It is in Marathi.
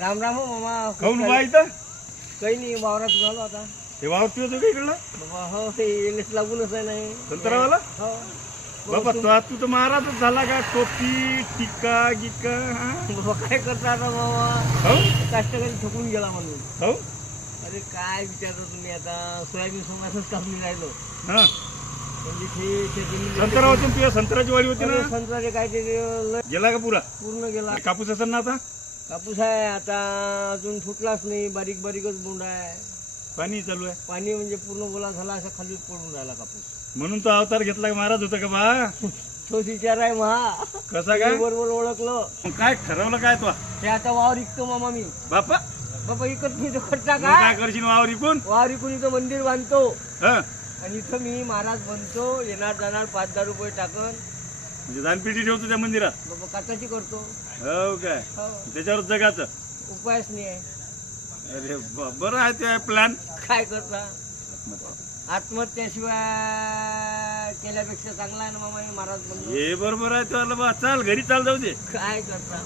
राम राम हो मामा. काऊन बा इथं काही नाही, वावरात आलो आता. हे वावर तुझं होतं का इकडलं बाबा हो, ते येणेच लागूनच आहे नाही. संत्रावाला हो बाबा तू तर महाराजच झाला का टोपी टिक्का गिक्का हा? बाबा काय करता आता मामा, हो कष्टकरी थकून गेला म्हणून. हो अरे काय विचारता तुम्ही, आता सोयाबीन सोंगायचंच काम नाही राहिलो. हा म्हणजे ते शेतीमध्ये संत्रा होती ना तुझ्या संत्र्याची वाडी होती ना संत्र्याचे काय ते लय गेला का पुरा पूर्ण गेला. कापूस असेल ना आता कापूस आहे आता, अजून फुटलाच नाही, बारीक बारीकच बोंड आहे. पाणी चालू आहे पाणी म्हणजे पूर्ण गोला झाला, असं खाली पडून राहिला कापूस. म्हणून तो अवतार घेतला का महाराज होता का बा तोच विचार आहे महा. कसा काय बरोबर ओळखलं. मग काय ठरवलं काय तो ते आता वावर विकतो मामा मी. बापा बाबा इकत नाही तो खर्चा मग काय काय, करशील वावर इकून वावर विकून इथं मंदिर बांधतो हा आणि इथं मी महाराज बनतो. येणार जाणार 5,000 रुपये टाकन. म्हणजे दानपेटी ठेवतो त्या मंदिरात बाबा काचाची करतो. हो काय हो, त्याच्यावर जगाचं उपायच नाही आहे. अरे बरं आहे ते प्लॅन काय करता, आत्महत्याशिवाय केल्यापेक्षा चांगला आहे ना मामा हे महाराज बनलो. हे बरोबर आहे तो बा चाल घरी चाल जाऊ दे काय करता.